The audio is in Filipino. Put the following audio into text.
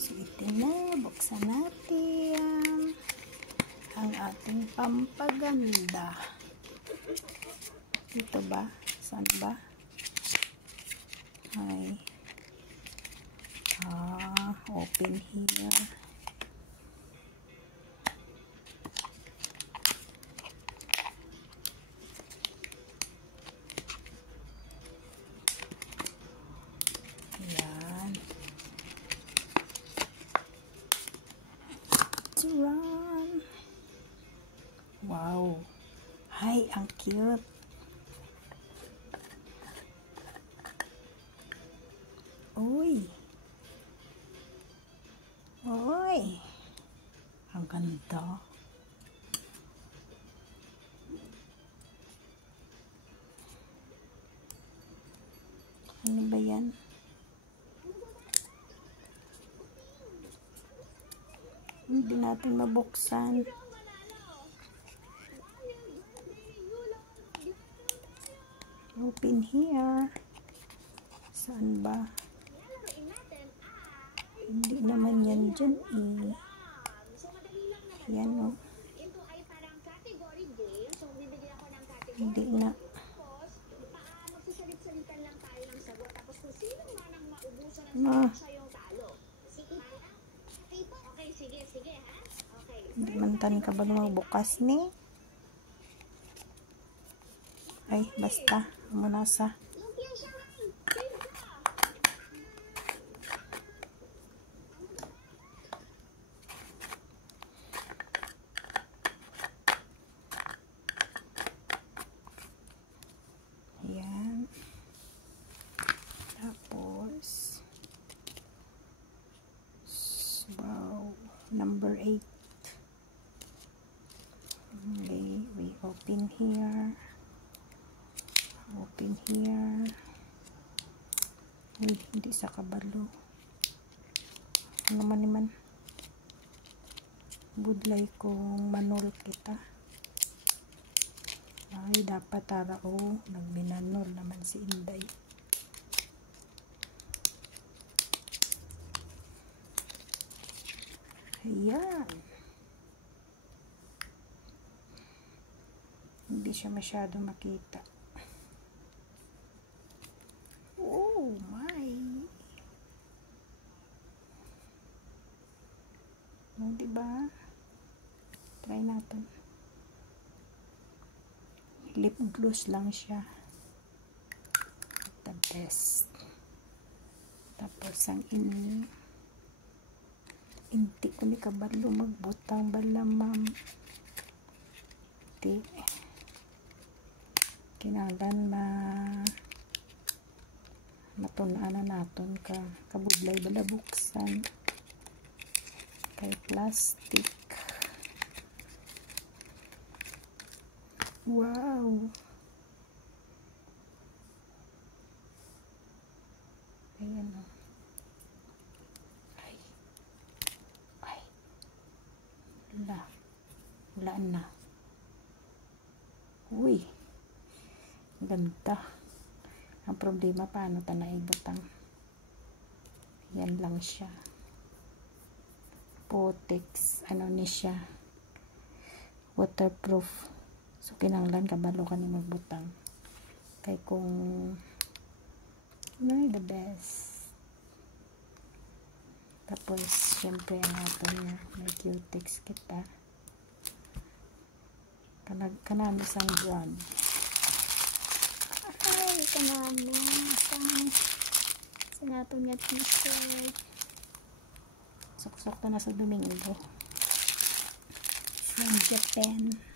Sige na, buksan natin ang ating pampaganda. Ito ba? Saan ba? Ay. Open here. Ayan. Run. Wow. Hi, ang cute. Uy. Uy. Ang ganda. Ano ba yan? Hindi natin mabuksan. Open here. Saan ba? Hindi naman yan dyan eh. Yan o. Hindi na. Hindi man tani ka ba bukas ni? Ay, basta. Muna sa. Ayan. Tapos, wow, number 8. Okay, we open here. Open here. Uy, hindi sa kabalo. Ano man budlay kong manol kita. Ay, dapat tarao. Nagminanol naman si Inday. Ayan. Hindi siya masyado makita. Oh my. Diba? Try natin. Lip gloss lang siya. The best. Tapos ang hindi ko ni kabalo magbutang bala ma'am. Hindi. Kinalan na matunaan na naton ka kabudlay bala buksan kay plastic. Wow. Ayan o. Ay. Wala na. Uy. Ganda. Ang problema, paano ta naibutang? Yan lang siya. Potex. Ano ni siya? Waterproof. So, kinanglan kabalo ka ni magbutang. Kay kung the best. Tapos, syempre, ang ato niya. May cutex kita. Kanami sang brand. Ay, kanami. Sa nato niya t-shirt. Sok-sok na sa Domingo. From Japan.